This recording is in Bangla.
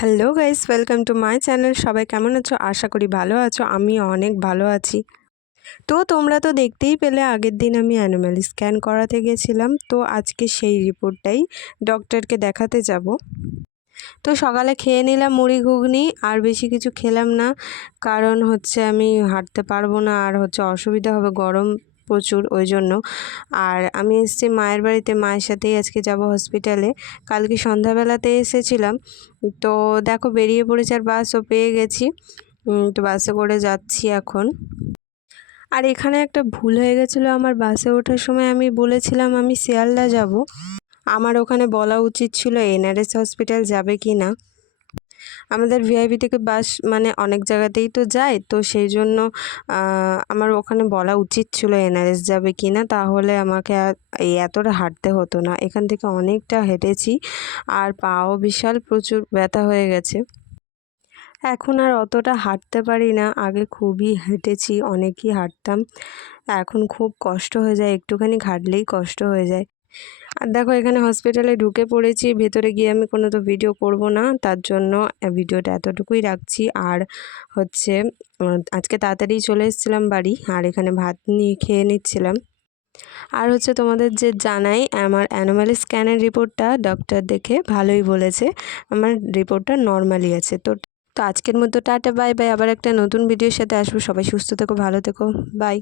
Hello guys, welcome to my channel. সবাই কেমন আছো? আশা করি ভালো আছো। আমি অনেক ভালো আছি। তো তোমরা তো দেখতেই পেলে আগের দিন আমি অ্যানিম্যাল স্ক্যান করাতে গেছিলাম। তো আজকে সেই রিপোর্টটাই ডক্টরকে দেখাতে যাব। তো সকালে খেয়ে নিলাম মুড়ি ঘুগনি, আর বেশি কিছু খেলাম না, কারণ আমি হাঁটতে পারবো না, আর অসুবিধা হবে, গরম প্রচুর, ওই জন্য। আর আমি এসেছি মায়ের বাড়িতে, মায়ের সাথেই আজকে যাব হসপিটালে। কালকে সন্ধ্যাবেলাতে এসেছিলাম, তো দেখো বেরিয়ে পড়েছি, আর বাসও পেয়ে গেছি। তো বাসে করে যাচ্ছি এখন। আর এখানে একটা ভুল হয়ে গেছিলো, আমার বাসে ওঠার সময় আমি বলেছিলাম আমি শিয়ালদা যাব। আমার ওখানে বলা উচিত ছিল এনআরএস হসপিটাল যাবে কি না। আমাদের ভিআইপি থেকে বাস অনেক জায়গাতেই তো যায়, তো সেই জন্য আমার ওখানে বলা উচিত ছিল এনআরএস যাবে কি না, তাহলে আমাকে এই এতটা হাঁটতে হতো না। এখান থেকে অনেকটা হেঁটেছি, আর পাও বিশাল প্রচুর ব্যথা হয়ে গেছে। এখন আর অতটা হাঁটতে পারি না, আগে খুবই হেঁটেছি, অনেকই হাঁটতাম। এখন খুব কষ্ট হয়ে যায়, একটুখানি হাঁটলেই কষ্ট হয়ে যায়। আর দেখো এখানে হসপিটালে ঢুকে পড়েছি, ভেতরে গিয়ে আমি কোনো তো ভিডিও করব না, তার জন্য ভিডিওটা এতটুকুই রাখছি। আর আজকে তাড়াতাড়ি চলে এসেছিলাম বাড়ি, আর এখানে ভাত নিয়ে খেয়ে নিচ্ছিলাম। আর তোমাদের যে জানাই, আমার অ্যানিম্যাল স্ক্যানের রিপোর্টটা ডক্টর দেখে ভালোই বলেছে, আমার রিপোর্টটা নর্মালি আছে। তো তো আজকের মতো টাটা, বাই বাই। আবার একটা নতুন ভিডিওর সাথে আসবো। সবাই সুস্থ থেকো, ভালো থেকো, বাই।